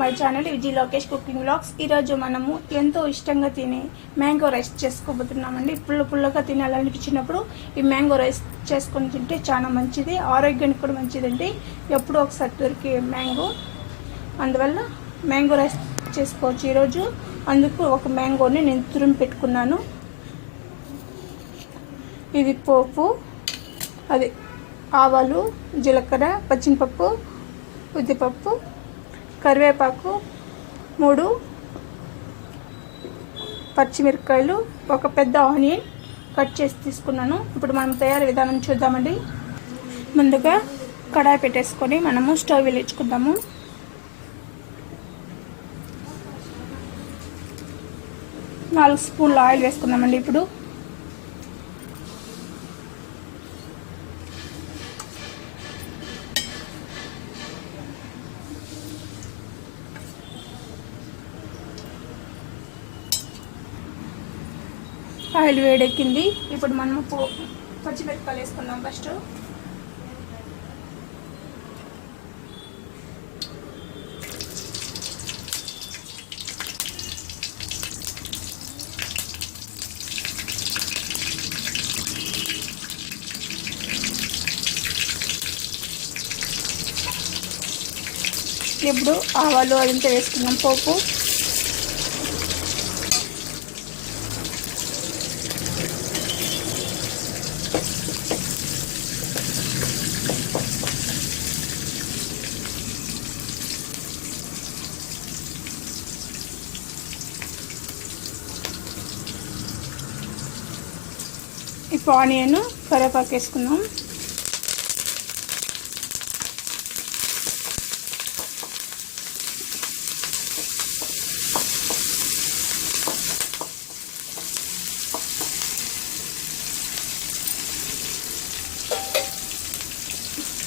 My channel Viji Lokesh cooking vlogs. ఈరోజు మనము ఎంతో ఇష్టంగా తినే మ్యాంగో రైస్ చేసుకోబోతున్నామండి. పుల్లగా తినాలనిపించినప్పుడు ఈ మ్యాంగో రైస్ చేసుకొని తింటే చాలా మంచిది, ఆరోగ్యానికి కూడా మంచిదండి. ఎప్పుడో ఒకసారి దొరికే మ్యాంగో, అందువల్ల మ్యాంగో రైస్ చేసుకోవచ్చు ఈరోజు. అందుకు ఒక మ్యాంగోని నేను తురిమి పెట్టుకున్నాను. ఇది పోపు, అది ఆవాలు, జీలకర్ర, పచ్చిమిరపప్పు, ఉద్దిపప్పు, కరివేపాకు, 3 పచ్చిమిరపకాయలు, ఒక పెద్ద ఆనియన్ కట్ చేసి తీసుకున్నాను. ఇప్పుడు మనం తయారీ విధానం చూద్దామండి. ముందుగా కడాయి పెట్టేసుకొని మనము స్టవ్ వెలిగించుకుందాము. నాలుగు స్పూన్ల ఆయిల్ వేసుకుందామండి. ఇప్పుడు ఆయిల్ వేడెక్కింది. ఇప్పుడు మనము పచ్చిమిరపకాయలు వేసుకుందాం. ఫస్ట్ ఇప్పుడు ఆవాలు అదంతా వేసుకుందాం. పోపు, ఇప్పుడు ఆనియన్, కరివేపాకు వేసుకుందాం.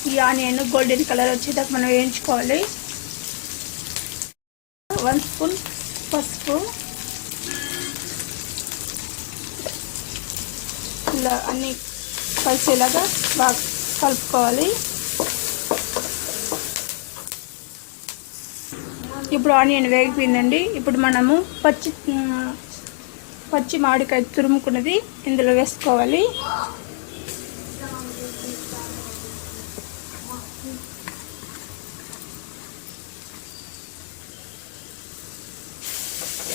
ఈ ఆనియన్ గోల్డెన్ కలర్ వచ్చేదాకా మనం వేయించుకోవాలి. 1 స్పూన్ పసుపు, ఇలా అన్నీ కలిసేలాగా బాగా కలుపుకోవాలి. ఇప్పుడు ఆనియన్ వేగిపోయిందండి. ఇప్పుడు మనము పచ్చి మామిడికాయ తురుముకున్నది ఇందులో వేసుకోవాలి.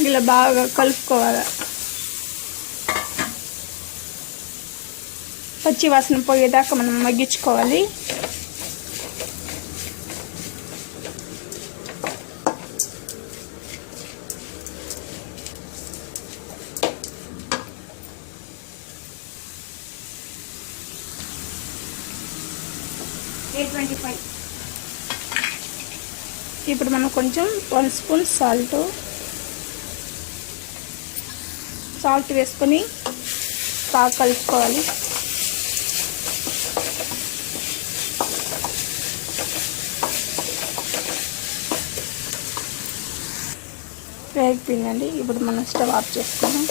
ఇలా బాగా కలుపుకోవాలి. పచ్చి వాసన పోయేదాకా మనం మగ్గించుకోవాలి. ఇప్పుడు మనం కొంచెం 1 స్పూన్ సాల్ట్ వేసుకొని బాగా కలుపుకోవాలి. వేగిపోయిందండి. ఇప్పుడు మనం స్టవ్ ఆఫ్ చేసుకున్నాం.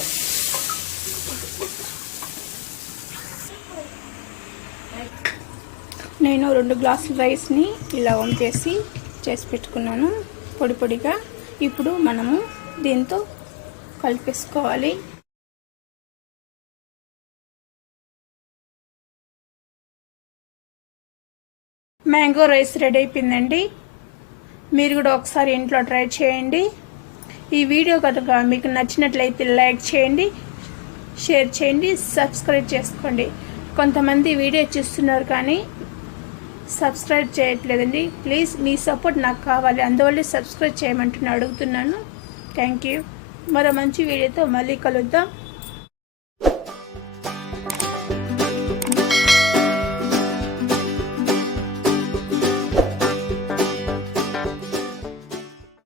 నేను 2 గ్లాసుల రైస్ని ఇలా వంపేసి చేసి పెట్టుకున్నాను పొడిగా. ఇప్పుడు మనము దీంతో కలిపేసుకోవాలి. మ్యాంగో రైస్ రెడీ అయిపోయిందండి. మీరు కూడా ఒకసారి ఇంట్లో ట్రై చేయండి. ఈ వీడియో కనుక మీకు నచ్చినట్లయితే లైక్ చేయండి, షేర్ చేయండి, సబ్స్క్రైబ్ చేసుకోండి. కొంతమంది వీడియో చూస్తున్నారు కానీ సబ్స్క్రైబ్ చేయట్లేదండి. ప్లీజ్ మీ సపోర్ట్ నాకు కావాలి, అందువల్ల సబ్స్క్రైబ్ చేయమంటున్నా అడుగుతున్నాను. Thank you. మరో మంచి వీడియోతో మళ్ళీ కలుద్దాం.